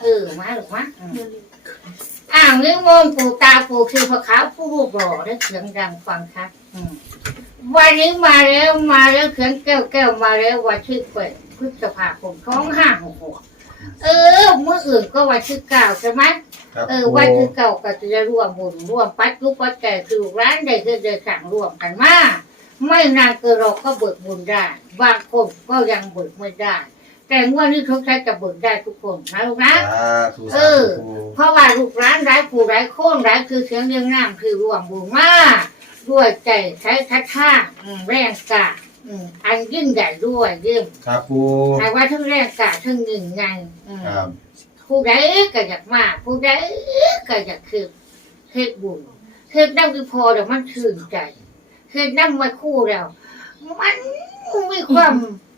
เออมาหรือมะอ่างเรื่องงงปูตาปูคือพระขาผู้บ่อได้เสียงดังฟังค่ะ อืม วันนี้มาแล้วมาแล้วเสียงแก้วแก้วมาแล้ววันที่เปิดพฤษภาคมท้องห้าหกหกเออเมื่ออื่นก็วันที่เก้าใช่ไหมครับเออวันที่เก้าก็จะร่วมบุญร่วมปัดลูกปัดแก่คือร้านใดก็จะสั่งร่วมกันมาไม่นานเกินเราก็เบิกบุญได้บางคนก็ยังเบิกไม่ได้แต่งวดนี้ทุกท่านจะเบิกได้ทุกคนนะลูกนะสาธุเอสาอธุเพราะว่าลูกร้านร้ายผู้ร้ายโค่นร้ายคือเสียงเรียงน้ำคือรวมบุญมาก ด้วยใจใช้ทัท่าอืมแรงกาอืมอันยิ่งใหญ่ด้วยยิ่งครับปูหมายว่าทั้งแรงกาทั้งหนึ่งไงอืมครับผู้ใดก็อยากมาผู้ใดก็อยากคือเฮ็ดบุญเฮ็ดนั่งคือพอเดี๋ยวมันชื่นใจเฮ็ดนั่งมาคู่แล้วมันมีความ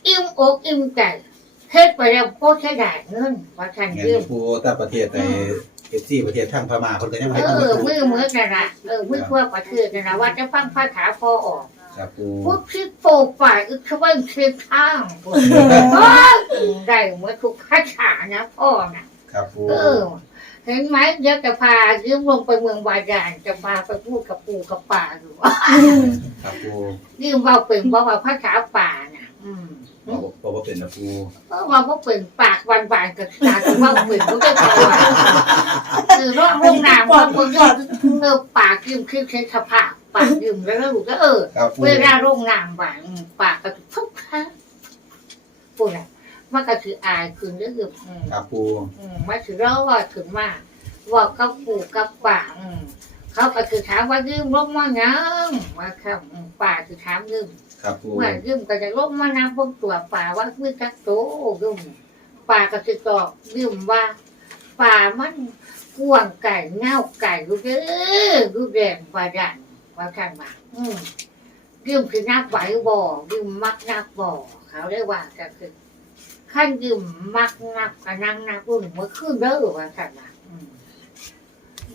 อิ่มอกอิ่มใจเฮ็ดไปแล้วโคตรใช้ได้เงินว่าท่านเงินยืมปูแต่ประเทศใน เอฟซีประเทศทางพม่าคนก็ยังเอให้ปูอมือมือกันละเออมือทั่วประเทศกันนะว่าจะฟังภาษาพอออกครับปูพูดที่โปรฝ่ายอึกขวันเชียงทางได้เหมื่อนทุกภาษานะพ่อนะครับปูเออ เห็นไหมเดี๋ยวจะพายืมลงไปเมืองบาดาลจะพาไปพูดกับปู่กับป่าอยู่ ครับปูยืมว่าเป็นว่าว่าภาษาป่าน่ะ อืม บอกบอกว่าเป็นนะปูเพราะว่าว่าเป็นปากวันวานๆกับตาว่าเป็นก็ได้ตัวคือร้องโรงนามว่าคนยอดเออปากยืมคือเคสภาพปากยืมแล้วลูกก็เออครับปูเวลาโรงนามหวานปากก็ทุกครั้งปุ่นอะมันก็คืออายคืนเรื่องอืมครับปูอืมมาถือเราว่าถึงมาว่ากับปู่กับป่าอืม เขาก็คือถามว่ายืมลงมายังว่าครับอืมป่าคือถามยืมครับปูว่ายืมก็จะลงมานำพวกตัวป่าว่าคือจักโตยืมป่าก็คือตอบยืมว่า ป่ามันกวางไก่เง่าไก่ลูกเอ้อลูกแดงป่าดันว่าท่านว่าอืมยืมคือนักไหวบ่ยืมมักนักบ่เขาเรียกว่าก็คือขั้นยืมมักนักกะนั่งนักรุ่นเมื่อคืนเด้อว่าสั่นน่ะอืม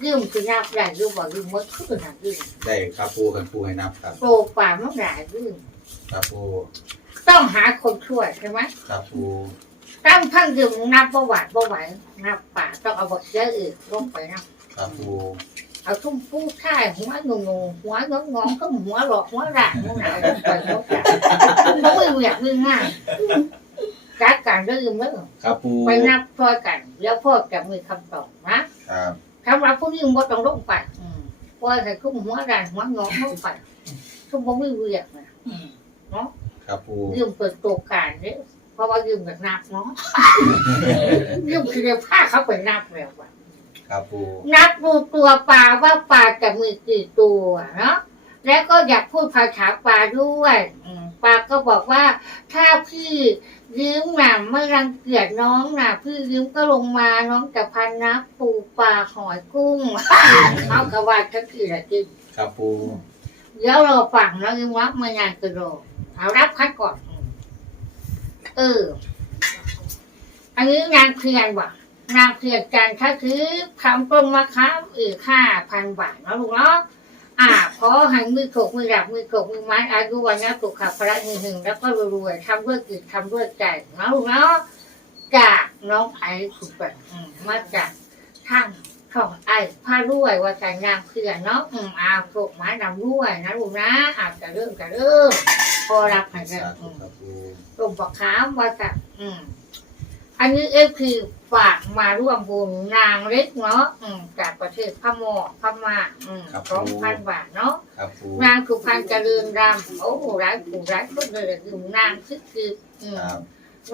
ยืมคือนับได้ยืมบ่ยืมเมื่อคืนน่ะยืมได้ครับปูกันปูให้นับครับโปรป่ามันหลายยืมครับปูต้องหาคนช่วยใช่ไหมครับปูตั้งพังยืมนับประวัติประไหวนับป่าต้องเอาบทเยอะอื่นลงไปนะครับปูเอาทุ่มผู้ท่ายหัวงูงูหัวงงงก็หัวหลอกหัวหลานหัวหนาลงไปลงไปเขาไม่อยากไม่ง่ายจัดการเรื่องเมื่อครับปูไปนับช่วยกัน แล้วพ่อจะมีคำตอบนะครับ สำหรับผู้หญิงบ่ต้องลงไปอืมปล่อยให้คุ้มหัวดันหัวงอเข้าไปทุกบ่ไม่เวียกนะอืมเนาะครับปูยืมเปิดตัวการเนี่ยเพราะว่ายืมกับนับเนาะยืมคือเดี๋ยวพาเขาไปนับแล้วว่ะครับปูนับดูตัวปลาว่าปลาจะมีกี่ตัวเนาะแล้วก็อยากพูดภาษาปลาด้วย อืม ปลาก็บอกว่า ถ้าพี่ยืมน่ะไม่รังเกียจน้องน่ะพี่ยืมก็ลงมาน้องจะพันนับปูปลาหอยกุ้งเขากระว่าทักทีละจริงครับปูเดี๋ยวเราฟังแล้วยังว่าไม่นานก็รอเอารับคัดก่อน เออ อันนี้นางเพียนว่ะนางเพียนจันทร์คือคำต้นมะขามอีกห้าพันบาทเนาะลูกเนาะ อ่าขอให้มือถกมือดับมือถกมือไม้อายุวันนะสุขภาระหนึ่งหนึ่งแล้วก็รวยๆทำด้วยจิตทำด้วยใจเนาะลูกเนาะจากน้องไอ้สุดแบบอืมมาจากทางช่องไอ้พารวยว่าแต่นางเพียนเนาะอืมอาถกไม้นำรวยนะลูกนะอาจจะเริ่มจะเริ่มพอรับให้ได้สาธุอืมครับปูลมปากขามว่าจะอืมอันนี้เอฟคือ ฝากมาร่วมบุญนางเล็กเนาะอืมจากประเทศพม่าพม่าอืมสองพันบาทเนาะครับปูนางสุพรรณเจริญรำโอ้ร้ายผู้ร้ายคนเลยคือนางคือคืออืมครับ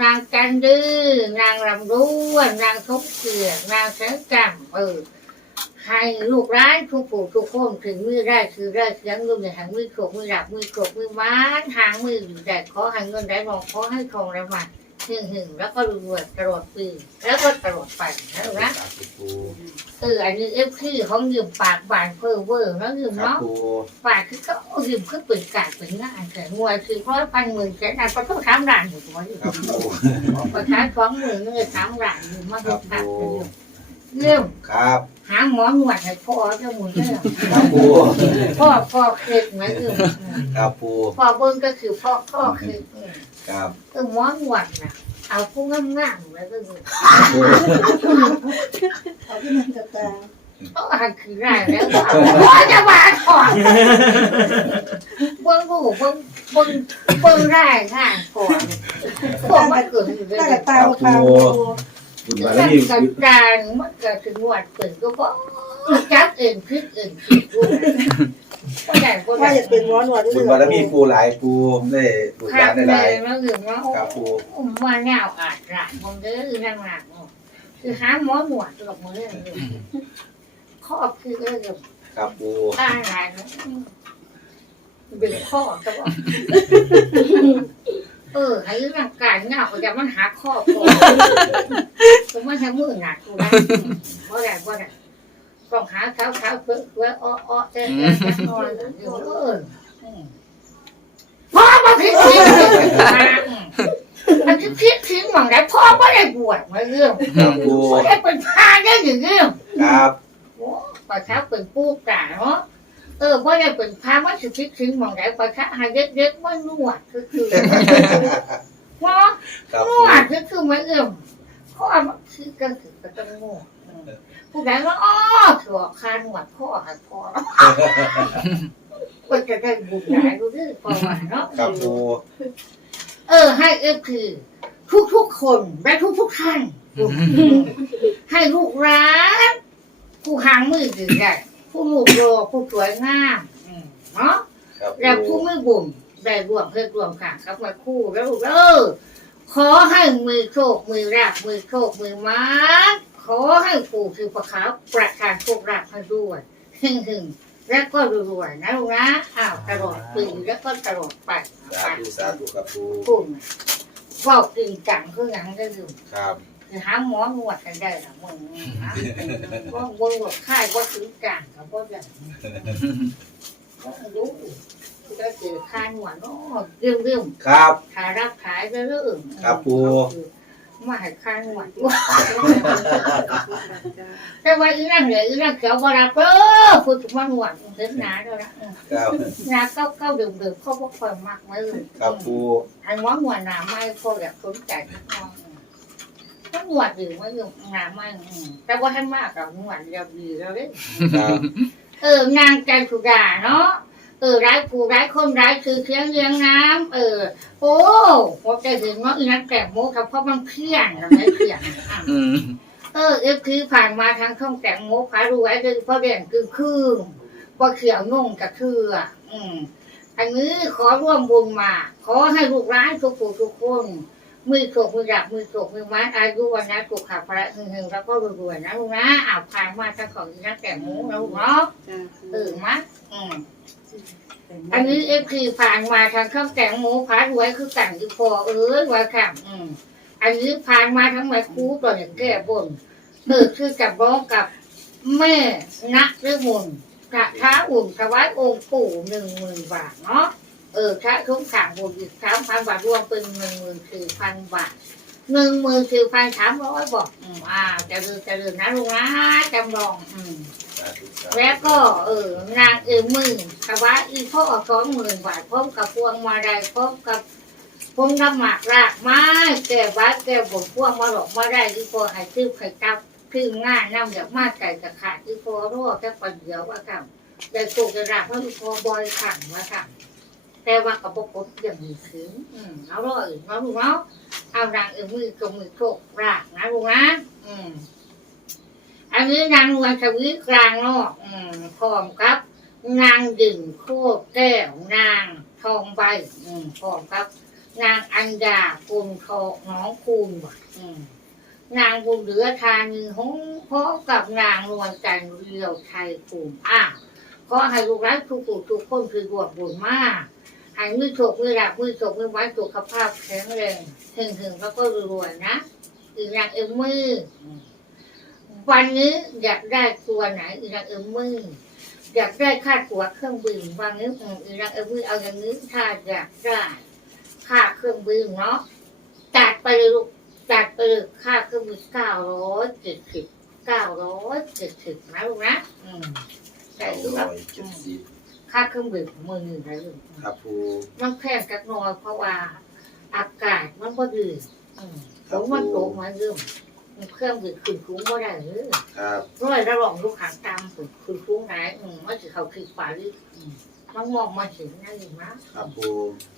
นางจันดื้อนางรำรู้นางทบเกียรตินางแสงจำเออให้ลูกร้านทุกผู้ทุกคนถึงมือได้คือได้เสียงลูกในหางมือโขกมือหลับมือโขกมือม้านหางมืออยู่แต่ขอให้เงินได้มองขอให้ทองได้มา หึ่งหึ่งแล้วก็รวยตลอดปีแล้วก็ตลอดไปนะลูกนะสาธุปูเอออันนี้เอฟซีของยืมปากบานเพิ่มเวอร์แล้วยืมครับเนาะปูปากคือก็เอายืมคือเปิดการเป็นงานแต่งวยคือเพราะพันหมื่นแสนอันก็ต้องถามด่านอยู่ตัวอยู่ครับปู ประชาสองหมื่นเงินถามด่านอยู่มาครัดูบตัดปูกันอยู่เรื่องครับหาหมอหนวดให้พ่อเจ้าหมุนเรื่องครับปูพ่อพ่อเคล็ดไหมเออครับปูพ่อเบิ้งก็คือพ่อพ่อเคล็ดเออ ครับเออหมอหนวดน่ะเอาผู้งามๆแล้วก็คือปูเอาที่มันกระตาก็หันคือได้แล้วว่าพ่อจะมาถอดเบิ้งผู้เบิ้งเบิ้งเบิ้งได้ง่ายก่อนพวกมันเกิดอยู่เลยตั้งกระตาคาปูบุญบารตั้งมีกันการมันเกิดถึงวัดเปิดก็บอก จับเองคิดเองคิดด้วยก็ได้ก็ว่าได้จะเป็นหมอหนวดบุญบารมีปูหลายปูได้บุญครับาบรได้เลหลายยแล้วถึงว่าครับปูมาแนวอาจร้านมองเด้อนั่งหลังคือหาหมอหนวดตลบมือเรื่องข้อคือเรื่องครับปูอ่าหลายดึงข้อก็บอกเออให้ร่างกายเงาเขาจะมันหาข้อพอคือมันทำมือหนักกูนะว่าไรว่าไรต้ หาเท้าเท้าเพื่อเพื่ออ้ออ้อเจ๊เจ๊นอนอยู่เออพ่อมาพิจิตรมันคือพิจิตรมองได้พ่อไม่ได้บวชมาเรื่องครับปูไม่ได้เป็นพาได้อย่างเรื่องครับโอ้ปลาเช้าเป็นปูกาเนาะเออว่าได้เป็นพาว่าสิพิจิตรมองได้ปลาเช้าหายเด็กๆว่านวดคือคือเนาะครับนปูวดคือคือมาเอื้อมพ่อมันคือกันถึงก็ต้องงว ผู้ใดว่าอ๋อถือว่าคานวดพ่อหัดพ่อก็จะได้บุญหลายรู้ด้วยประมาณเนาะครับปูเออ ให้เอฟคือทุกทุกๆคนและทุกทุกๆท่านให้ลูกร้านผู้หางมือถือได้ผู้ลูกโลผู้สวยงามอืมเนาะครับแล้วผู้ปูมือบุ่มได้รวมเพื่อรวมค่ะครับมาคู่แล้วลูกเออขอให้มือโชคมือราบมือโชคมือม้า ขอให้ปู่คือประคาประทานโชคราบให้ด้วยหึ่งหึ่งๆแล้วก็รวยๆนะลูกนะอ้าวตลอดปีแล้วก็ตลอดไปสาธุสาธุครับปูปุ่มเว่าจริงจังคือหยังได้อยู่ ครับ คือหาหมอนวดกันได้ละมึงนะว่ามึงหลดค่ายว่าถึงกลางกับว่าแบบก็รู้ก็เจอค่ายหนวดเนาะเรื่องเรื่องครับ ขายรับขายเรื่องครับปูมาให้ค่ายหนวดว่าแต่ว่า อีนั่งเหลืออีนั่งเขียวบารับเออพูดถึงว่าหนวดเดินหนาแล้วนะครับหนาเก้าเก้าดื่มดื่มเขาบอกคอยมากมือครับปูอันว่าหนวดหนาไม่พออยากสนใจนิดหน่อยก็หวดอยู่ไม่อยู่หนาไม่แต่ว่าให้มากกับหวดเรียบดีแล้วเด้ครับเออนางใจันทุดาเนาะเออร้ายผู้ร้ายคนร้ายคือเคียงเลี้ยงน้ำเออ โอ้ผมจะถึงว่าอีนักแก่โมกับเพราะมันเพี้ยนกับไม่เพี้ยนอะอืม เออเอฟคือผ่านมาทางช่องแต่งโมพารวยคือพ่อเด่นคือคืนว่าเขียวนุ่งกับเคืออะอืมอันนี้ขอร่วมบุญมา ขอให้ลูกร้านทุกผู้ทุกคนมือโฉกมือดับมือโฉกมือมัดอายุวันนะสุขภาพระหึงๆแล้วก็รวยๆนะลูกนะอาวผ่านมาทางของนักแต่งโมนะลูกเนาะเออมัดอืมอันนี้เอฟซีผ่านมาทางข้าวแกงหมูผาไว้คือกันอีพอเอ้ยว่าค่ะอืม อันนี้ผ่านมาทั้งแม่ครูตัวเนี่ยแก้บนเออคือกับร้องกับแม่นักเรื่องมุนกระท้าอุ่นถวายองค์ปู่หนึ่งหมื่นบาทเนาะเออถ้าทุกขางบนอีกสามพันบาทรวมเป็นหนึ่งหมื่นสี่พันบาทหนึ่งหมื่นสี่พันสามร้อยบอกอ่าจะลืมจะลืมนะลุงนะจำลองอืมแล้วก็เออนางเออมือถวายอีพ่อสองหมื่นบาทพร้อมกับพวงมาลัยพร้อมกับ พวงน้ำหมากรากไม้แก้วัดแก้บนพวงมาหลอกมาได้อีพ่อให้ซื้อไข่ตับซื้อง่ายน้ำเดี๋ยวมาไก่จะขาดอีพ่อรอแค่ปันเดียวว่าค่ะแต่ถูกจะรักเพราะอีพ่อบอยขังว่าค่ะแต่ว่ากับพวกผมยังมีถึงอืมเอาล่ะอีกเนาะลูกเนาะเอานางเออมือกับมือโชครากนะลูกนะอืมอันนี้นางนวลชวิกลางนอกอืมพร้อมครับ นางดิ่งโคตรแก้วนางทองใบอืมพร้อมครับ นางอัญญากุลทองน้องคูณว่ะอืมนางบุญเหลือทานีหงพร้อมกับนางนวลจันทร์เรียวไทยภูมิอะขอให้ลูกรักทุกผู้ทุกคนคือรวมบุญมากอันมือโฉกมือหลับมือโฉกมือไว้สุขภาพแข็งแรงถึงถึงแล้วก็รวยๆนะอีกอย่างเอ็มมือวันนี้อยากได้ตัวไหนอีกอย่างเอ็มมืออยากได้ค่าตั๋วเครื่องบินวันนี้อืมอีกอย่างเอ็มมือเอาอย่างนี้ถ้าอยากได้ ค่าเครื่องบินเนาะจัดไปเลยลูกจัดไปเลยค่าเครื่องบินเก้าร้อยเจ็ดสิบเก้าร้อยเจ็ดสิบนะลูกนะอืมใส่ลูกร้อยเจ็ดสิบค่าเครื่องบินมือหนึ่งนะลูกครับปูมันแพงจักหน่อยเพราะว่า อากาศมันก็ดีอืมแล้วมันโตมาเริ่มเครื่องบินขึ้นสูงก็ได้เออครับร้อยระหว่างลูกหางตามขึ้นขึ้นสูงไหนอืมมันจะเขาคือฝ่าดิอืม มันมองมาถึงนั่นเองนะครับปู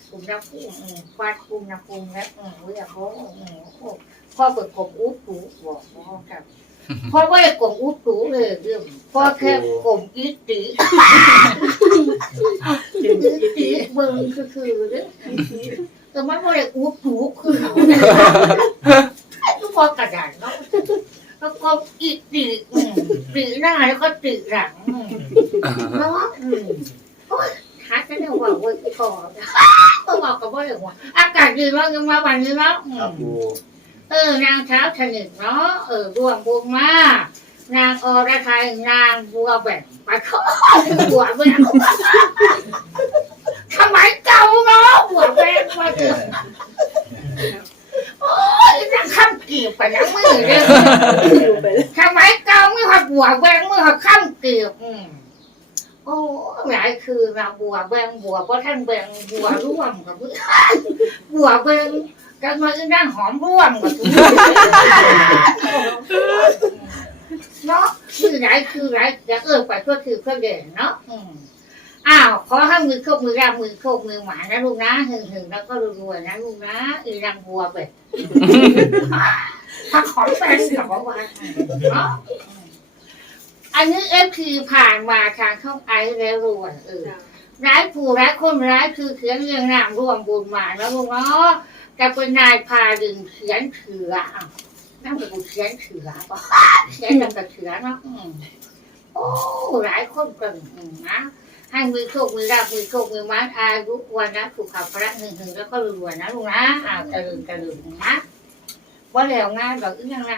ภูมินักภูมิอืมฟาดภูมินักภูมิแล้วอืมเรียกเขาอืมโอ้พ่อเปิดกลมอู้ตูบอกพ่อครับพ่อไม่ได้กลมอู้ตูเลยเรื่องพ่อแค่กลมอีตีอีตีเบิ่งคือคือเรื่องแต่มันไม่ได้อูบหูคือเขาเนี่ยทุกคนกระดานเนาะแล้วก็อีกตีอืมตีหน้าแล้วก็ตีหลังอืมเนาะ อืมโอ้ยหาจะได้ว่าเว้ยก่อนก็บอกกับว่าอย่างว่าอากาศดีมากยังมาวันนี้เนาะอืครับมปูเออนางเท้าชนิดเนาะเออรวมบุญมานางอรไทยนางบัวแบ่งไปเขาบัวแบ่งทำไมเก่าเนาะบัวแบ่งมาเถอะโอ้ยนั่งข้ามกีบไปนะมือเลยทำไมเก่ามือหักบัวแบงมือหักข้ามกีบอืม โอ้หลายคือเราบัวแบงบัวเพราะท่านแบงบัวร่วมกับมือบัวแบงกันมาอีนั่งหอมร่วมกับทุกเนาะคือหลายคือหลายอยากเออไปเพื่อคือเพื่อเด่นเนาะอ้าวขอให้มือโคกมือราบมือโคกมือหมานะลูกนะหึงหึงแล้วก็รวยๆนะลูกนะอีรังบัวไปถ้าขอแฟนกับว่าเนาะ อันนี้เอฟพีผ่านมาทางช่องไอซ์แล้วรวยเออร้ายผู้ร้ายคนร้ายคือเขียนเรียงนามรวมบุญมาแล้วลูกเนาะจะเป็นนายพาดึงเขียนเถืออะนั่งกับกูเขียนเถือป่ะเขียนกับเถือเนาะอืมโอ้หลายคนกันอืมนะให้มือโชคมือราบมือโชคมือมัดอายุวันนะถูกขับพระหนึ่งหนึ่งแล้วก็รวยๆนะลูกนะอ่าตะลึงตะลึงนะว่าแล้วงานดอกอีหยังนะ